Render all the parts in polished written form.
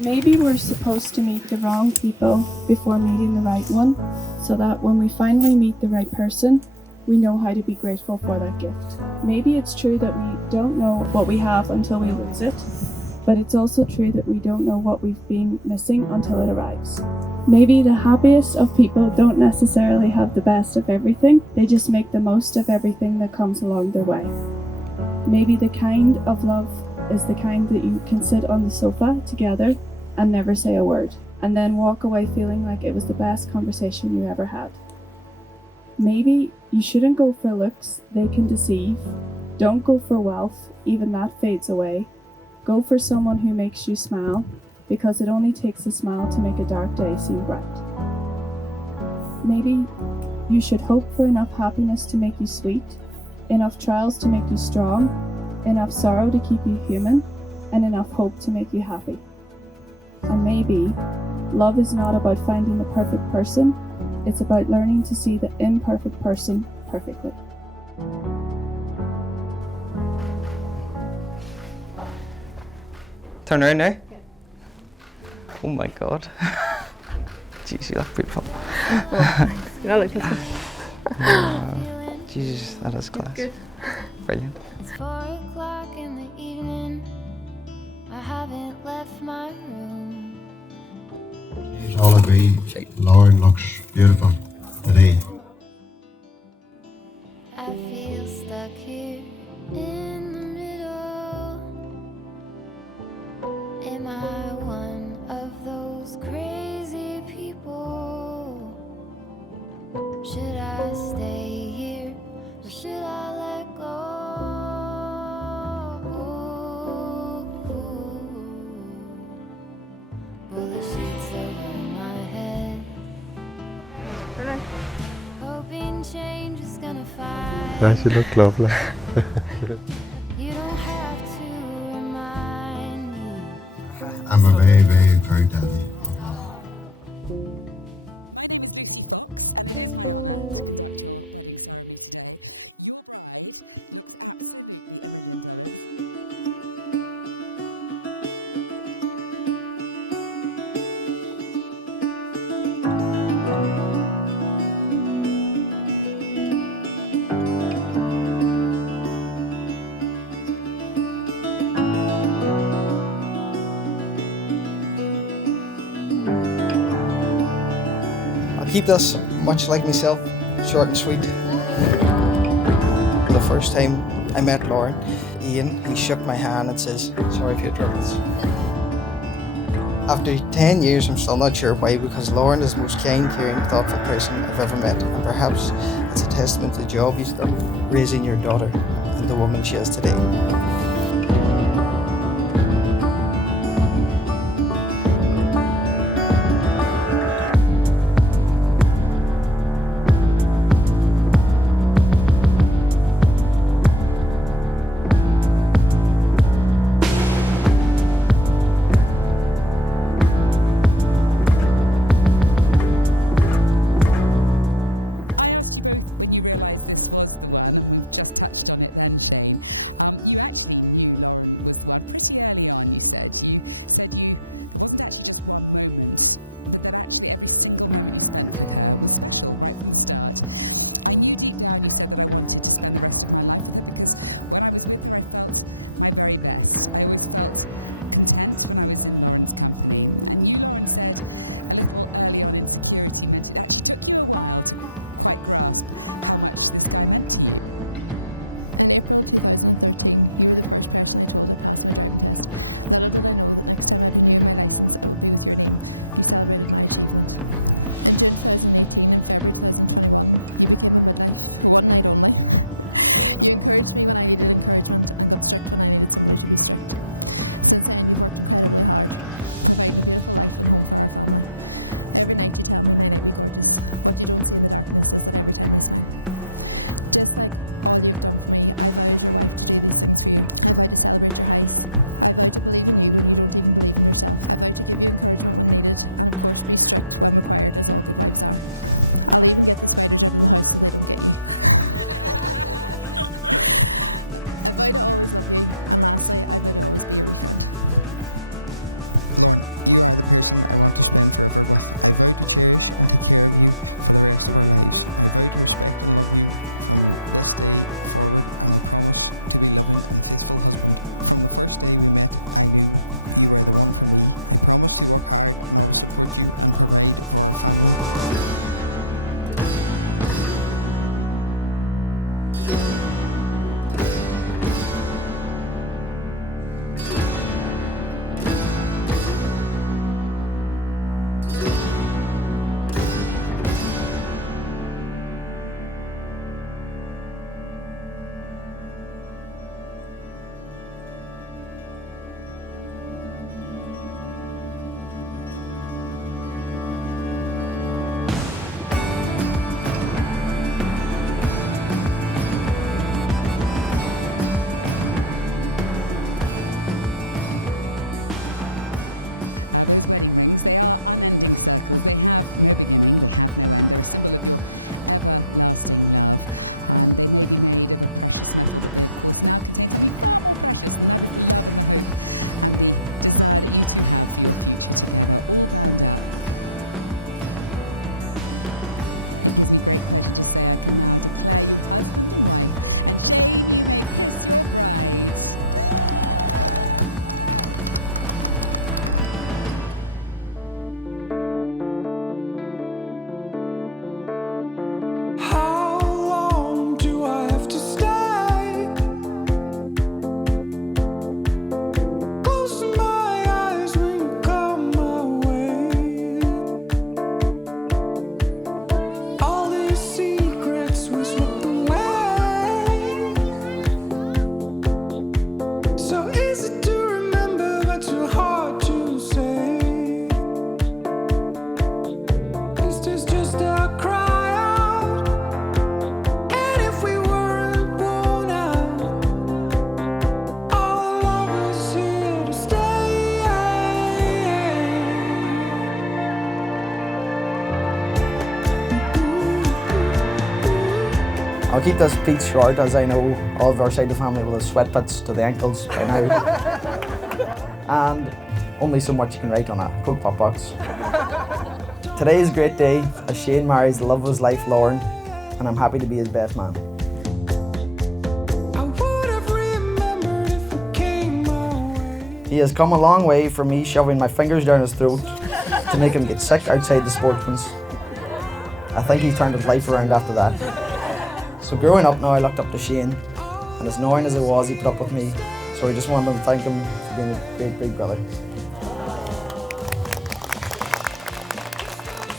Maybe we're supposed to meet the wrong people before meeting the right one, so that when we finally meet the right person, we know how to be grateful for that gift. Maybe it's true that we don't know what we have until we lose it, but it's also true that we don't know what we've been missing until it arrives. Maybe the happiest of people don't necessarily have the best of everything, they just make the most of everything that comes along their way. Maybe the kind of love is the kind that you can sit on the sofa together and never say a word, and then walk away feeling like it was the best conversation you ever had. Maybe you shouldn't go for looks, they can deceive. Don't go for wealth, even that fades away. Go for someone who makes you smile, because it only takes a smile to make a dark day seem bright. Maybe you should hope for enough happiness to make you sweet, enough trials to make you strong, enough sorrow to keep you human, and enough hope to make you happy. And maybe love is not about finding the perfect person, it's about learning to see the imperfect person perfectly. Turn around now. Oh my god. Jeez, you look beautiful. Oh, thanks. You look Jesus, that is class. good. Brilliant. It's 4 o'clock in the evening. I haven't left my room. It's all agreed. Lauren looks beautiful today. I feel stuck here in the middle. Am I one of those crazy people? Should I stay here or should I let go? Well, the sheets over my head, hoping change is gonna find. Does she look lovely? You don't have to remind me. I'm a very, very proud daddy. I'll keep this, much like myself, short and sweet. The first time I met Lauren, Ian, he shook my hand and says, "Sorry for your troubles." After 10 years, I'm still not sure why, because Lauren is the most kind, caring, thoughtful person I've ever met, and perhaps it's a testament to the job you've done, raising your daughter and the woman she is today. I'll keep this piece short as I know all of our side of the family will have sweat pits to the ankles by now. And only so much you can write on a Coke pop box. Today is a great day as Shane marries the love of his life, Lauren, and I'm happy to be his best man. He has come a long way from me shoving my fingers down his throat to make him get sick outside the sportsman's. I think he turned his life around after that. So growing up now I looked up to Shane, and as annoying as it was he put up with me, so I just wanted to thank him for being a great big brother.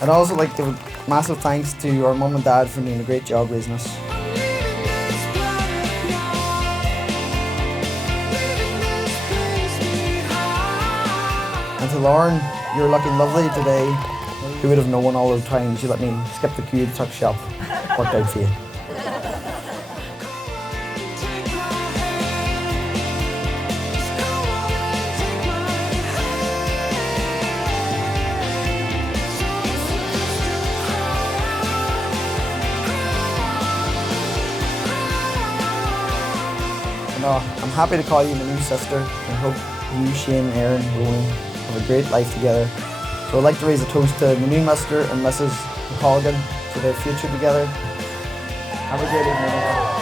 I'd also like to give a massive thanks to our mum and dad for doing a great job raising us. And to Lauren, you're looking lovely today. Who would have known all those times you let me skip the queue at the tuck shop? Worked out for you. I'm happy to call you my new sister and hope you, Shane, Erin, Rowan have a great life together. So I'd like to raise a toast to the new Mr. and Mrs. McColgan for their future together. Have a great evening.